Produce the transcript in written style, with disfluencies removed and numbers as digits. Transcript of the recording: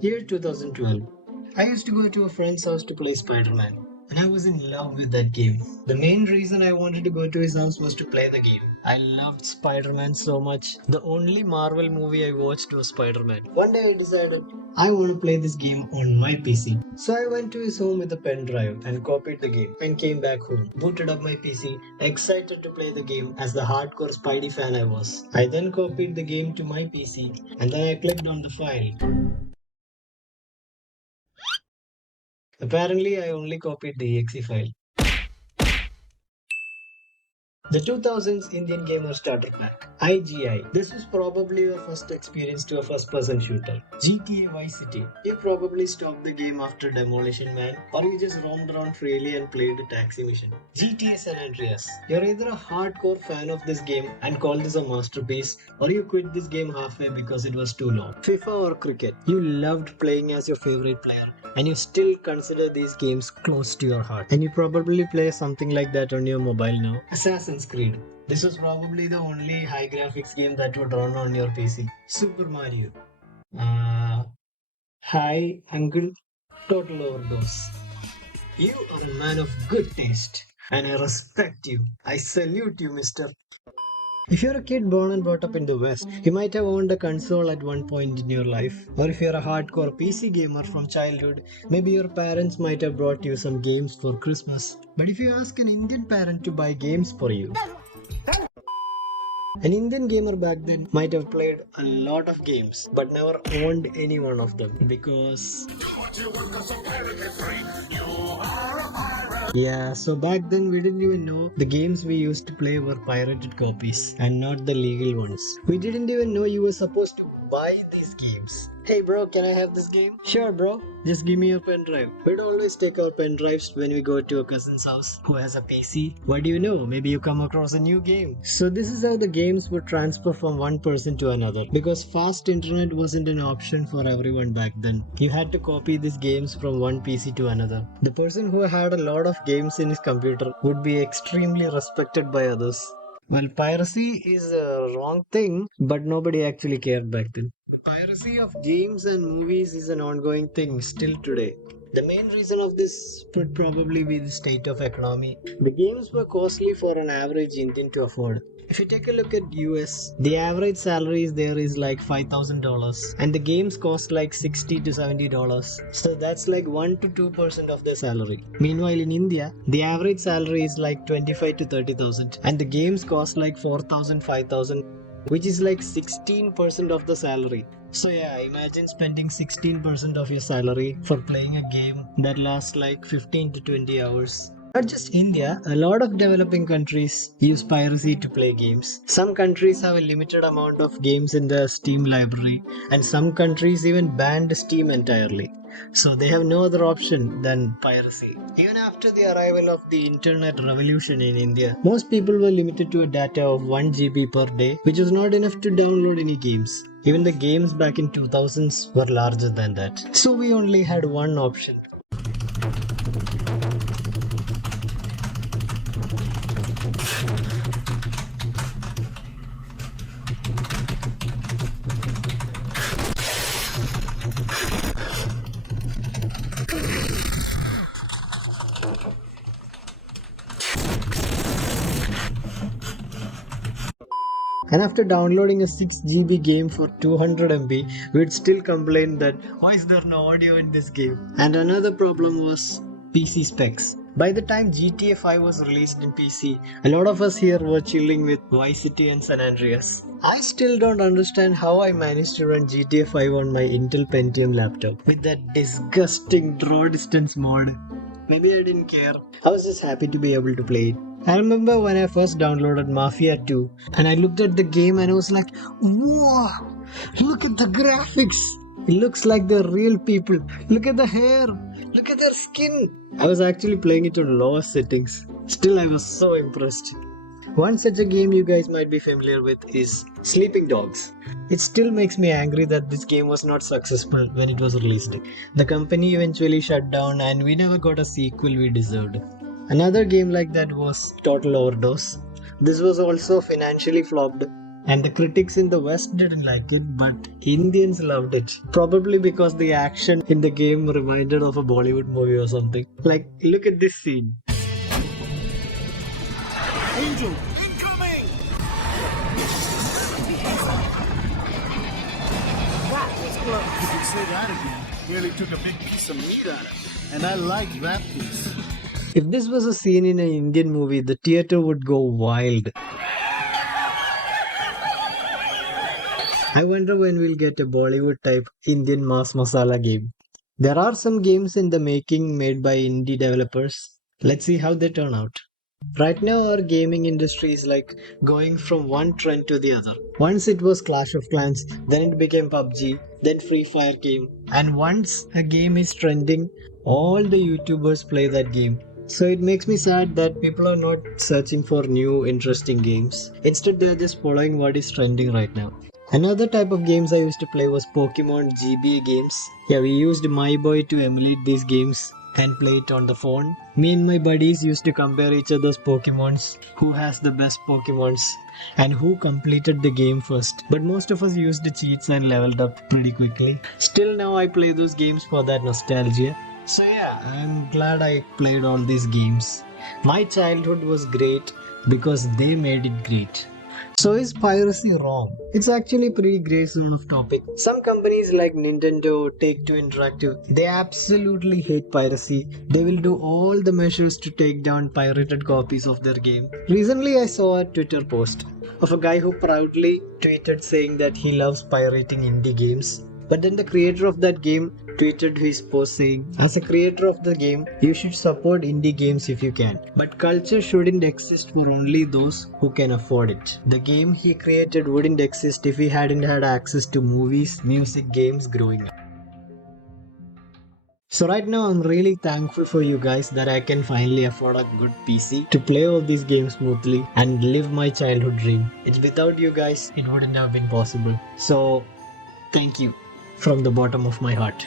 Year 2012. I used to go to a friend's house to play Spider-Man, and I was in love with that game. The main reason I wanted to go to his house was to play the game. I loved Spider-Man so much. The only Marvel movie I watched was Spider-Man. One day I decided I want to play this game on my PC. So I went to his home with a pen drive and copied the game and came back home, booted up my PC, excited to play the game as the hardcore Spidey fan I was. I then copied the game to my PC and then I clicked on the file. Apparently, I only copied the exe file. The 2000s Indian gamer started back. IGI. This was probably your first experience to a first person shooter. GTA Vice City. You probably stopped the game after Demolition Man, or you just roamed around freely and played a taxi mission. GTA San Andreas. You're either a hardcore fan of this game and call this a masterpiece, or you quit this game halfway because it was too long. FIFA or cricket. You loved playing as your favorite player, and you still consider these games close to your heart. And you probably play something like that on your mobile now. Assassin's Creed. This was probably the only high graphics game that would run on your PC. Super Mario. Hi, Uncle. Total overdose. You are a man of good taste, and I respect you. I salute you, mister. If you're a kid born and brought up in the West, you might have owned a console at one point in your life. Or if you're a hardcore PC gamer from childhood, maybe your parents might have brought you some games for Christmas. But if you ask an Indian parent to buy games for you, an Indian gamer back then might have played a lot of games but never owned any one of them because yeah, so back then we didn't even know the games we used to play were pirated copies and not the legal ones. We didn't even know you were supposed to buy these games. Hey bro, can I have this game? Sure bro, just give me your pen drive. We'd always take our pen drives when we go to a cousin's house who has a PC. What do you know? Maybe you come across a new game. So this is how the games would transfer from one person to another. Because fast internet wasn't an option for everyone back then. You had to copy these games from one PC to another. The person who had a lot of games in his computer would be extremely respected by others. Well, piracy is a wrong thing, but nobody actually cared back then. The piracy of games and movies is an ongoing thing still today. The main reason of this would probably be the state of economy. The games were costly for an average Indian to afford. If you take a look at US, the average salaries there is like $5,000 and the games cost like $60 to $70. So that's like 1 to 2% of their salary. Meanwhile in India, the average salary is like 25 to 30,000 and the games cost like 4,000, 5,000, which is like 16% of the salary. So yeah, imagine spending 16% of your salary for playing a game that lasts like 15 to 20 hours. Not just India, a lot of developing countries use piracy to play games. Some countries have a limited amount of games in their Steam library, and some countries even banned Steam entirely. So they have no other option than piracy. Even after the arrival of the internet revolution in India, most people were limited to a data of 1 GB per day, which was not enough to download any games. Even the games back in 2000s were larger than that. So we only had one option. And after downloading a 6 GB game for 200 MB, we'd still complain that why is there no audio in this game? And another problem was PC specs. By the time GTA 5 was released in PC, a lot of us here were chilling with Vice City and San Andreas. I still don't understand how I managed to run GTA 5 on my Intel Pentium laptop with that disgusting draw distance mod. Maybe I didn't care. I was just happy to be able to play it. I remember when I first downloaded Mafia 2 and I looked at the game and I was like, whoa, look at the graphics. It looks like they're real people. Look at the hair. Look at their skin. I was actually playing it on lowest settings. Still, I was so impressed. One such a game you guys might be familiar with is Sleeping Dogs. It still makes me angry that this game was not successful when it was released. The company eventually shut down and we never got a sequel we deserved. Another game like that was Total Overdose. This was also financially flopped And the critics in the West didn't like it, but Indians loved it. Probably because the action in the game reminded of a Bollywood movie or something. Like, look at this scene. Angel, incoming! That was close. You can say that again. Really took a big piece of meat out of it. And I liked that piece. If this was a scene in an Indian movie, the theater would go wild. I wonder when we'll get a Bollywood type Indian mass masala game. There are some games in the making made by indie developers. Let's see how they turn out. Right now, our gaming industry is like going from one trend to the other. Once it was Clash of Clans, then it became PUBG, then Free Fire came. And once a game is trending, all the YouTubers play that game. So it makes me sad that people are not searching for new interesting games. Instead, they are just following what is trending right now. Another type of games I used to play was Pokemon GBA games. Yeah, we used My Boy to emulate these games and play it on the phone. Me and my buddies used to compare each other's Pokemons, who has the best Pokemons and who completed the game first. But most of us used the cheats and leveled up pretty quickly. Still now I play those games for that nostalgia. So yeah, I'm glad I played all these games. My childhood was great because they made it great. So is piracy wrong? It's actually pretty gray zone of topic. Some companies like Nintendo, Take-Two Interactive, they absolutely hate piracy. They will do all the measures to take down pirated copies of their game. Recently I saw a Twitter post of a guy who proudly tweeted saying that he loves pirating indie games. But then the creator of that game tweeted his post saying, as a creator of the game, you should support indie games if you can. But culture shouldn't exist for only those who can afford it. The game he created wouldn't exist if he hadn't had access to movies, music, games growing up. So right now I'm really thankful for you guys that I can finally afford a good PC to play all these games smoothly and live my childhood dream. It's without you guys, it wouldn't have been possible. So thank you from the bottom of my heart.